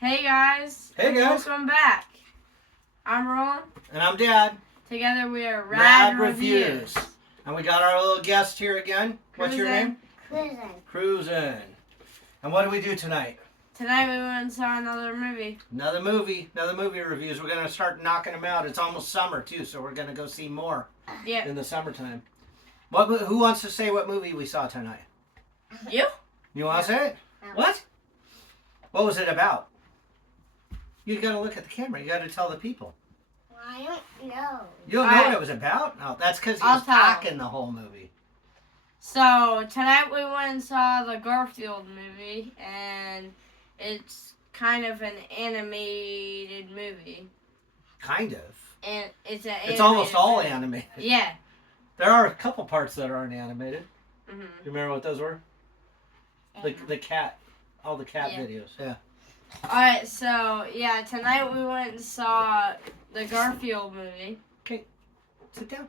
Hey guys. Hey guys. Welcome back. I'm Roland. And I'm Dad. Together we are R.A.D. Reviews. And we got our little guest here again. What's your name? Cruisin'. And what do we do tonight? Tonight we went and saw another movie. Another movie reviews. We're going to start knocking them out. It's almost summer too, so we're going to go see more in the summertime. Who wants to say what movie we saw tonight? You? You want to say it? What? What was it about? You got to look at the camera. You got to tell the people. I don't know. You don't know what it was about? No, that's because he was talking the whole movie. So, tonight we went and saw the Garfield movie, and it's kind of an animated movie. Kind of. And it's almost all animated. Yeah. There are a couple parts that aren't animated. Mm-hmm. You remember what those were? The cat, all the cat videos. Yeah. Alright, so, yeah, tonight we went and saw the Garfield movie. Okay, sit down.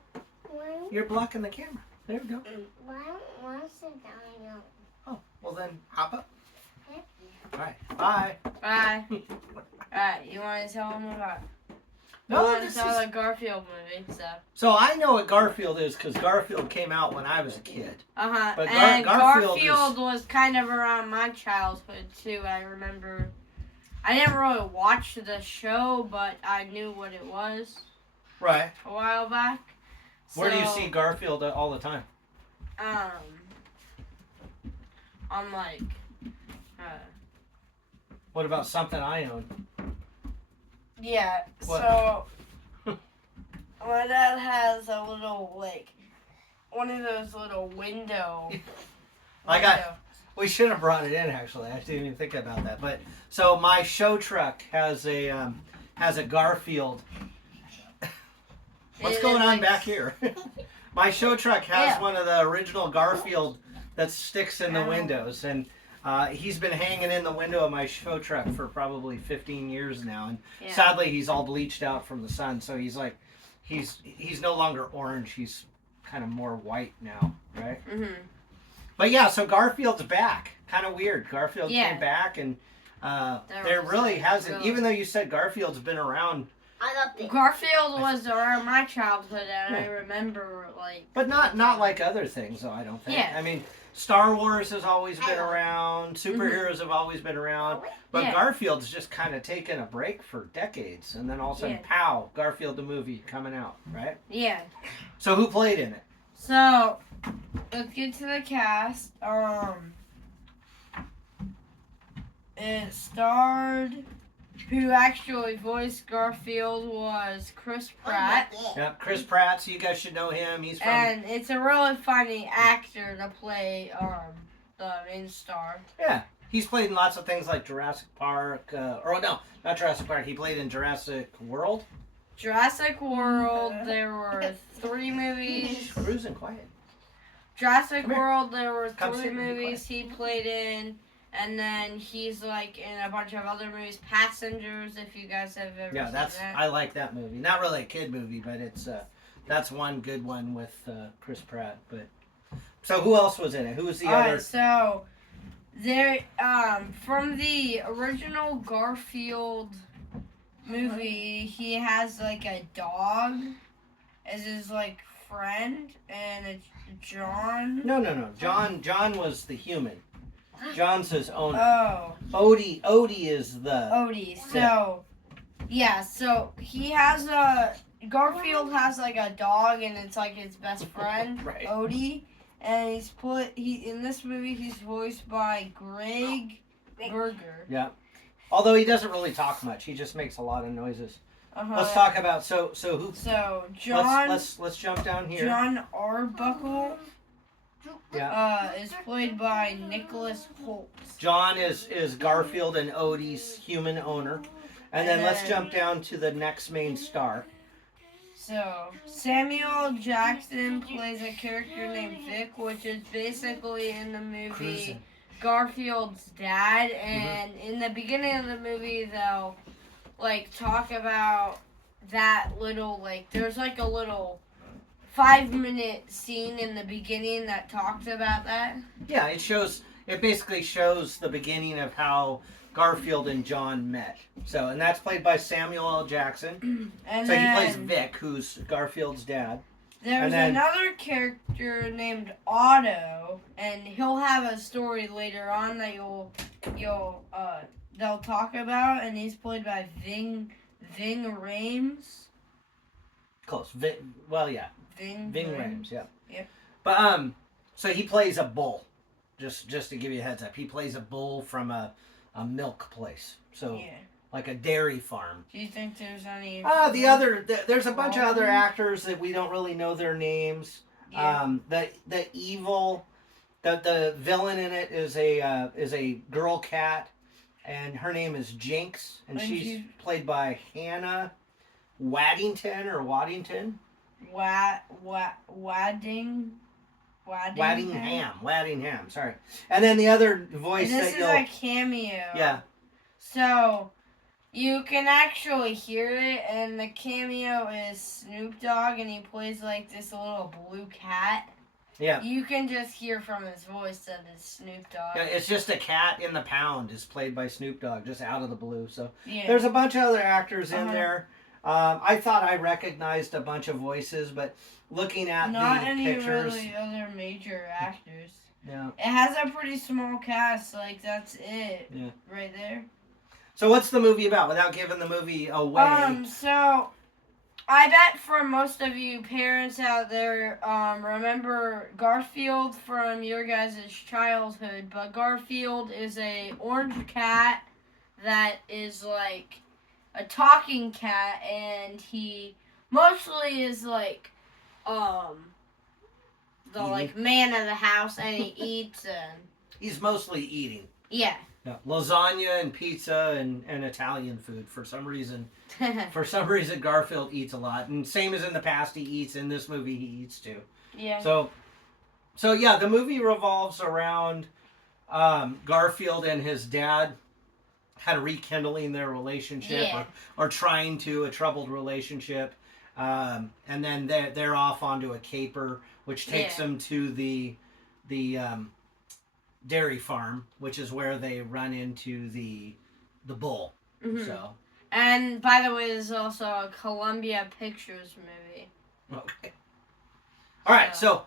You're blocking the camera. There we go. Why don't sit down? Oh, well then, hop up. Alright, bye. Bye. Alright, you want to tell them about the Garfield movie, So I know what Garfield is because Garfield came out when I was a kid. Uh-huh. But and Garfield was kind of around my childhood, too. I remember. I didn't really watch the show, but I knew what it was. Right. A while back. Where do you see Garfield all the time? On like, What about Something I Own? Yeah, what? So my dad has a little, like, one of those little window. We should have brought it in, actually. I didn't even think about that. But so my show truck has a Garfield. What's going on back here? My show truck has one of the original Garfield that sticks in the windows, and he's been hanging in the window of my show truck for probably 15 years now. And sadly, he's all bleached out from the sun, so he's no longer orange. He's kind of more white now, right? Mm-hmm. But yeah, so Garfield's back. Kind of weird. Garfield came back, and there really hasn't. Even though you said Garfield's been around. Garfield was around my childhood, and I remember But not like other things, though. I don't think. Yeah. I mean, Star Wars has always been around. Superheroes have always been around. But Garfield's just kind of taken a break for decades, and then all of a sudden, pow! Garfield the movie coming out, right? Yeah. So who played in it? So. Let's get to the cast. It starred, who actually voiced Garfield was Chris Pratt. Yeah, Chris Pratt. So you guys should know him. He's from. And it's a really funny actor to play the main star. Yeah, he's played in lots of things like Jurassic Park. Not Jurassic Park. He played in Jurassic World. Jurassic World. There were 3 movies. Cruising quiet. Jurassic World, there were 3 movies he played in, and then he's in a bunch of other movies. Passengers, if you guys have ever seen that. I like that movie. Not really a kid movie, but that's one good one with Chris Pratt. But so who else was in it? Who was the other? Right, so there from the original Garfield movie, he has a dog as his friend, and it's John. No. John was the human. John's his owner. Oh. Odie is the. Odie. So, so he has Garfield has a dog, and it's his best friend, right. Odie, and in this movie he's voiced by Greg Berger. Yeah. Although he doesn't really talk much, he just makes a lot of noises. Let's talk about who. So John. Let's jump down here. John Arbuckle. Is played by Nicholas Holt. John is Garfield and Odie's human owner, and then let's jump down to the next main star. So Samuel Jackson plays a character named Vic, which is basically in the movie Garfield's dad, and in the beginning of the movie they'll talk about that little there's a little 5-minute scene in the beginning that talks about that. Yeah, it shows it basically shows the beginning of how Garfield and John met. So, and that's played by Samuel L. Jackson. And so he then plays Vic, who's Garfield's dad. There's another character named Otto, and he'll have a story later on that they'll talk about, and he's played by Ving Rhames. Close. Ving Rhames, yeah. Yep. But so he plays a bull. Just to give you a heads up, he plays a bull from a milk place. So yeah. Like a dairy farm. Do you think there's any? There's a bunch of other actors that we don't really know their names. Yeah. The villain in it is a girl cat, and her name is Jinx, and she's played by Hannah Waddington or Waddington. Waddingham. Sorry. And then the other voice this is a cameo. Yeah. So you can actually hear it, and the cameo is Snoop Dogg, and he plays like this little blue cat. Yeah. You can just hear from his voice that it's Snoop Dogg. Yeah, it's just a cat in the pound is played by Snoop Dogg, just out of the blue. So yeah. There's a bunch of other actors in there. I thought I recognized a bunch of voices, but looking at not the any pictures, really other major actors. Yeah. It has a pretty small cast, like that's it. Yeah. Right there. So what's the movie about without giving the movie away? So I bet for most of you parents out there, remember Garfield from your guys' childhood, but Garfield is a orange cat that is like a talking cat, and he mostly is like the like man of the house, and he eats and he's mostly eating. Yeah. Yeah, lasagna and pizza and Italian food. For some reason, Garfield eats a lot, and same as in the past, he eats. In this movie, he eats too. Yeah. So yeah, the movie revolves around Garfield and his dad kind of rekindling their relationship, or trying to a troubled relationship, and then they're off onto a caper, which takes them to the dairy farm, which is where they run into the bull. Mm-hmm. So, and by the way, there's also a Columbia Pictures movie. Okay. All right. So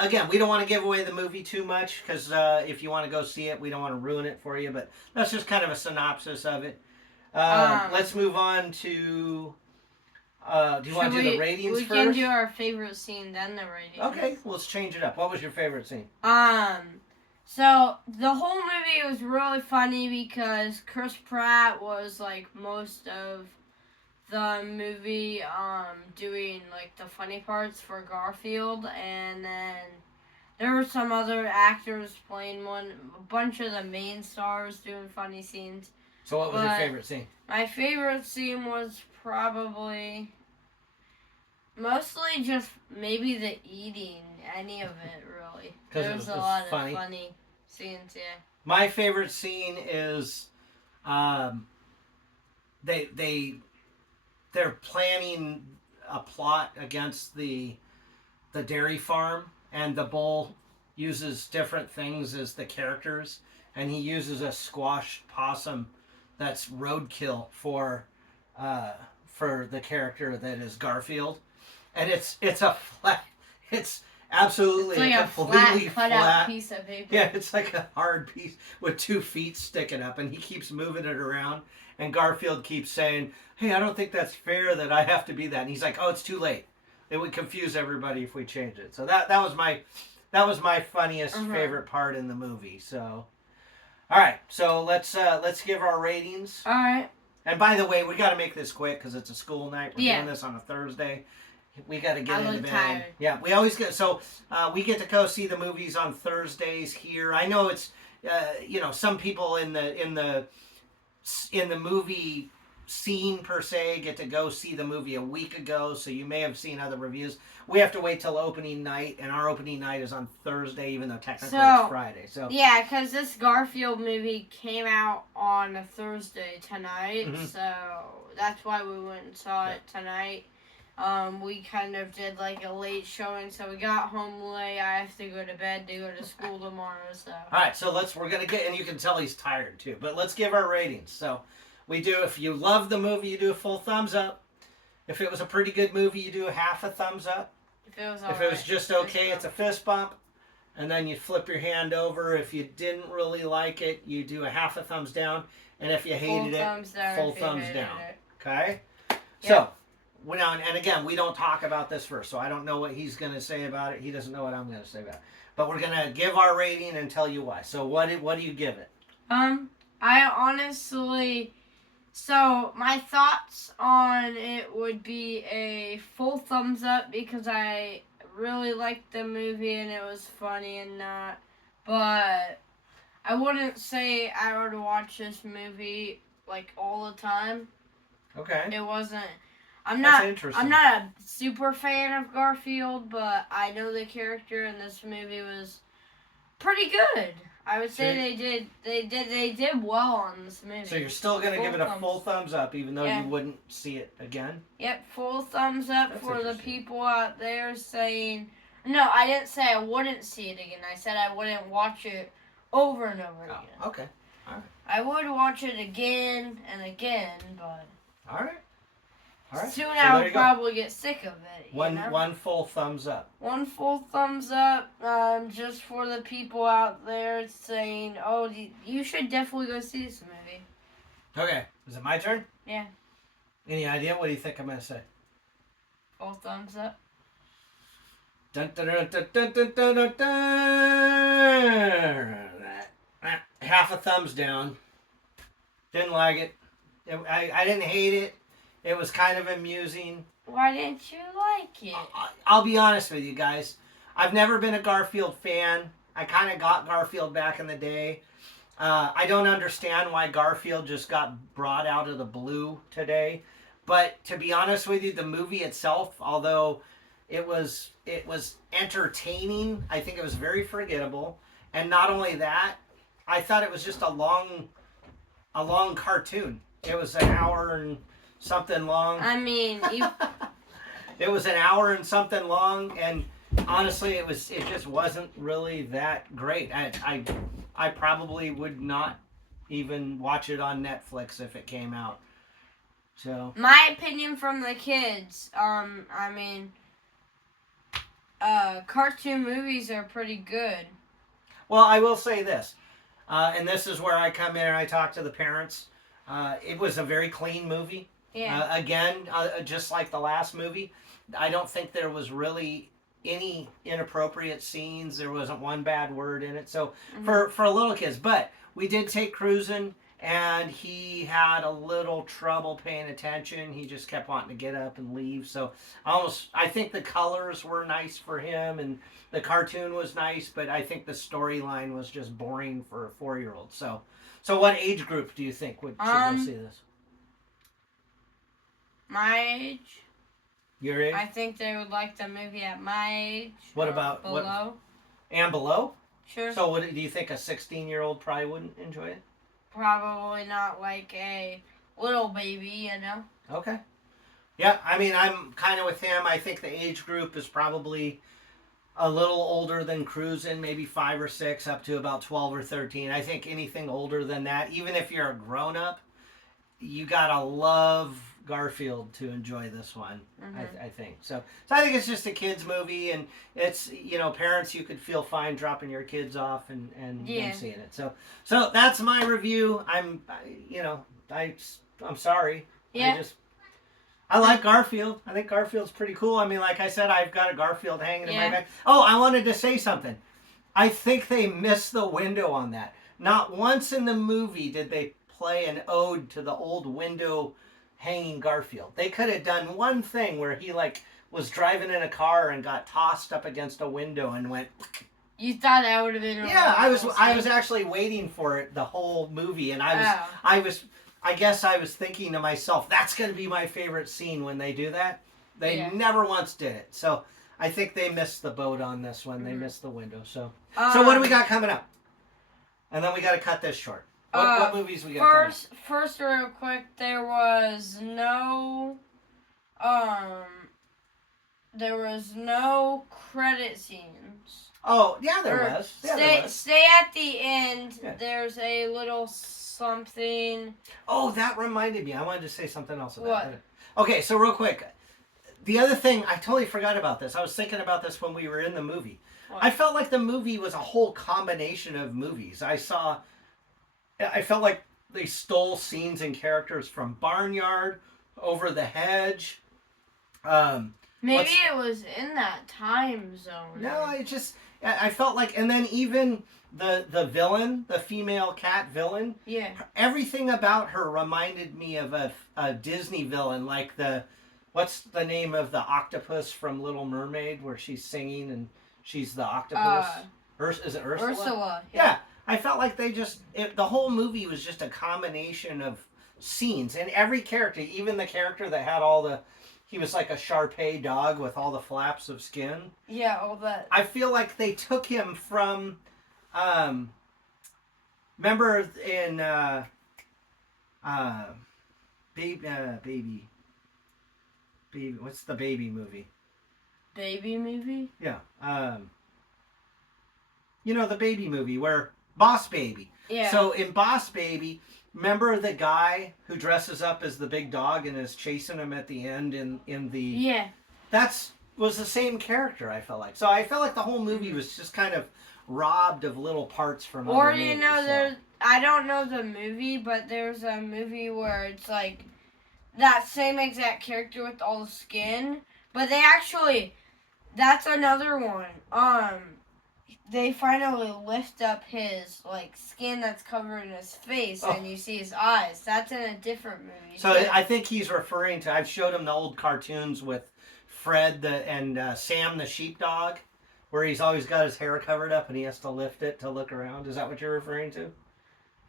again, we don't want to give away the movie too much, because if you want to go see it, we don't want to ruin it for you. But that's just kind of a synopsis of it. Let's move on to. Do you want to do the ratings first? We can do our favorite scene, then the ratings. Okay, well, let's change it up. What was your favorite scene? So the whole movie was really funny because Chris Pratt was like most of the movie doing like the funny parts for Garfield, and then there were some other actors playing a bunch of the main stars doing funny scenes. So what was your favorite scene? My favorite scene was probably mostly just maybe the eating, any of it really. There was a lot of funny scenes, yeah. My favorite scene is they're planning a plot against the dairy farm, and the bull uses different things as the characters, and he uses a squashed possum that's roadkill for the character that is Garfield, and it's absolutely it's like a completely flat cut-out piece of paper. Yeah, it's like a hard piece with 2 feet sticking up, and he keeps moving it around, and Garfield keeps saying, "Hey, I don't think that's fair that I have to be that." And he's like, "Oh, it's too late. It would confuse everybody if we change it." So that was my funniest favorite part in the movie. So, all right, so let's give our ratings. All right. And by the way, we got to make this quick because it's a school night. We're doing this on a Thursday. We got to get into bed. Tired. Yeah, we always get we get to go see the movies on Thursdays here. I know it's some people in the movie scene per se get to go see the movie a week ago, so you may have seen other reviews. We have to wait till opening night, and our opening night is on Thursday, even though technically it's Friday. So yeah, because this Garfield movie came out on a Thursday tonight, so that's why we went and saw it tonight. We kind of did like a late showing, so we got home late. I have to go to bed to go to school tomorrow, so. All right, so we're going to get, and you can tell he's tired too, but let's give our ratings. So we do, if you love the movie, you do a full thumbs up. If it was a pretty good movie, you do a half a thumbs up. If it was just okay, it's a fist bump. And then you flip your hand over. If you didn't really like it, you do a half a thumbs down. And if you hated it, full thumbs down. Okay? Yep. So, and again, we don't talk about this first, so I don't know what he's going to say about it. He doesn't know what I'm going to say about it. But we're going to give our rating and tell you why. So what do you give it? I honestly... So, my thoughts on it would be a full thumbs up because I really liked the movie and it was funny and that. But I wouldn't say I would watch this movie like all the time. Okay. It wasn't. That's interesting. I'm not a super fan of Garfield, but I know the character in this movie was pretty good. I would say they did well on this movie. So you're still going to give it a full thumbs up even though you wouldn't see it again? Yep, full thumbs up for the people out there saying... No, I didn't say I wouldn't see it again. I said I wouldn't watch it over and over again. Okay. All right. I would watch it again and again, but... All right. Soon I would probably get sick of it. One full thumbs up. One full thumbs up, just for the people out there saying, "Oh, you should definitely go see this movie." Okay, is it my turn? Yeah. Any idea? What do you think I'm gonna say? Full thumbs up. Dun, dun, dun, dun, dun, dun, dun, dun, dun. Half a thumbs down. Didn't like it. I didn't hate it. It was kind of amusing. Why didn't you like it? I'll be honest with you guys. I've never been a Garfield fan. I kind of got Garfield back in the day. I don't understand why Garfield just got brought out of the blue today. But to be honest with you, the movie itself, although it was entertaining, I think it was very forgettable. And not only that, I thought it was just a long cartoon. It was an hour and something long. I mean, it was an hour and something long, and honestly, it just wasn't really that great. I probably would not even watch it on Netflix if it came out. So my opinion from the kids, I mean, cartoon movies are pretty good. Well, I will say this, and this is where I come in and I talk to the parents. It was a very clean movie. Yeah. Again, just like the last movie, I don't think there was really any inappropriate scenes. There wasn't one bad word in it. So for little kids, but we did take cruising, and he had a little trouble paying attention. He just kept wanting to get up and leave. So I think the colors were nice for him, and the cartoon was nice, but I think the storyline was just boring for a 4-year-old. So what age group do you think should go see this? My age. Your age? I think they would like the movie at my age. What about below? And below? Sure. So do you think a 16-year-old probably wouldn't enjoy it? Probably not like a little baby, you know? Okay. Yeah, I mean, I'm kind of with him. I think the age group is probably a little older than cruising, maybe 5 or 6, up to about 12 or 13. I think anything older than that, even if you're a grown-up, you gotta love Garfield to enjoy this one. I think so I think it's just a kids movie, and it's, parents, you could feel fine dropping your kids off and seeing it. So that's my review. I'm sorry. Yeah. I like Garfield. I think Garfield's pretty cool. I mean, like I said, I've got a Garfield hanging in my bag. Oh, I wanted to say something. I think they missed the window on that. Not once in the movie did they play an ode to the old window hanging Garfield. They could have done one thing where he was driving in a car and got tossed up against a window and went. You thought that would have been? Yeah, I was actually waiting for it the whole movie, and I guess I was thinking to myself, that's going to be my favorite scene when they do that. They never once did it, so I think they missed the boat on this one. They missed the window. So what do we got coming up? And then we got to cut this short. What movies we got? First, real quick, there was no there was no credit scenes. Oh, yeah, there Or was. Yeah, there was. Stay at the end. Yeah. There's a little something. Oh, that reminded me. I wanted to say something else about What? that. Okay, so real quick. The other thing, I totally forgot about this. I was thinking about this when we were in the movie. What? I felt like the movie was a whole combination of movies. I felt like they stole scenes and characters from Barnyard, Over the Hedge. Maybe it was in that time zone. No, I felt like, and then even the villain, the female cat villain. Yeah. Everything about her reminded me of a Disney villain, like what's the name of the octopus from Little Mermaid, where she's singing and she's the octopus? Is it Ursula? Ursula. Yeah. I felt like the whole movie was just a combination of scenes, and every character, even the character that had he was like a Shar-Pei dog with all the flaps of skin. Yeah, all that. I feel like they took him from, remember in baby, what's the baby movie? Baby movie? Yeah, the baby movie where Boss Baby. Yeah. So in Boss Baby, remember the guy who dresses up as the big dog and is chasing him at the end in the... Yeah. Was the same character, I felt like. So I felt like the whole movie was just kind of robbed of little parts from other movies. There's... I don't know the movie, but there's a movie where it's like that same exact character with all the skin. But they actually... That's another one. They finally lift up his skin that's covering his face, and you see his eyes. That's in a different movie. So I think he's referring to. I've showed him the old cartoons with Fred and Sam the sheepdog, where he's always got his hair covered up and he has to lift it to look around. Is that what you're referring to?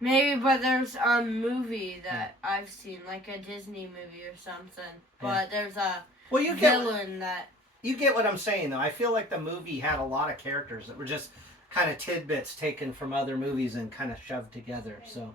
Maybe, but there's a movie that I've seen, like a Disney movie or something. But there's a villain that. You get what I'm saying, though. I feel like the movie had a lot of characters that were just kind of tidbits taken from other movies and kind of shoved together. So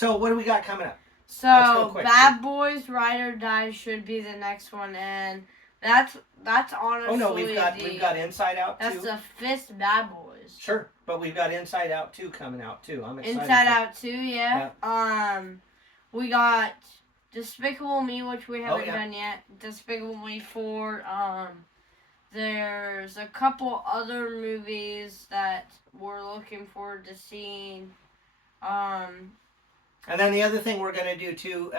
what do we got coming up? So Bad Boys Ride or Die should be the next one, and that's honestly. Oh no, we've got Inside Out 2. That's the 5th Bad Boys. Sure, but we've got Inside Out 2 coming out too. I'm excited. Inside Out 2, yeah. We got Despicable Me, which we haven't done yet. Despicable Me 4. There's a couple other movies that we're looking forward to seeing. And then the other thing we're going to do too,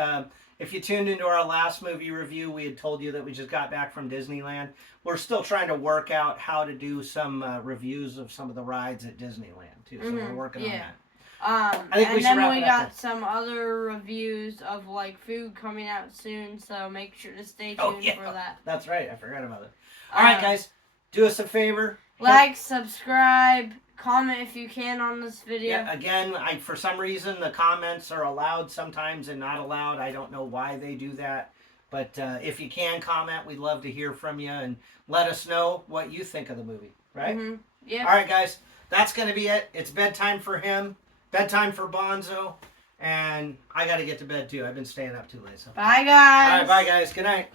if you tuned into our last movie review, we had told you that we just got back from Disneyland. We're still trying to work out how to do some reviews of some of the rides at Disneyland too. So we're working on that. And then we got some other reviews of food coming out soon, so make sure to stay tuned for that. That's right, I forgot about it. All right, guys, do us a favor. Like, subscribe, comment if you can on this video. Yeah, again, for some reason the comments are allowed sometimes and not allowed. I don't know why they do that. But if you can comment, we'd love to hear from you and let us know what you think of the movie, right? Mm-hmm. Yeah. All right, guys, that's going to be it. It's bedtime for him. Bedtime for Bonzo, and I got to get to bed too. I've been staying up too late. So. Bye, guys. All right, bye, guys. Good night.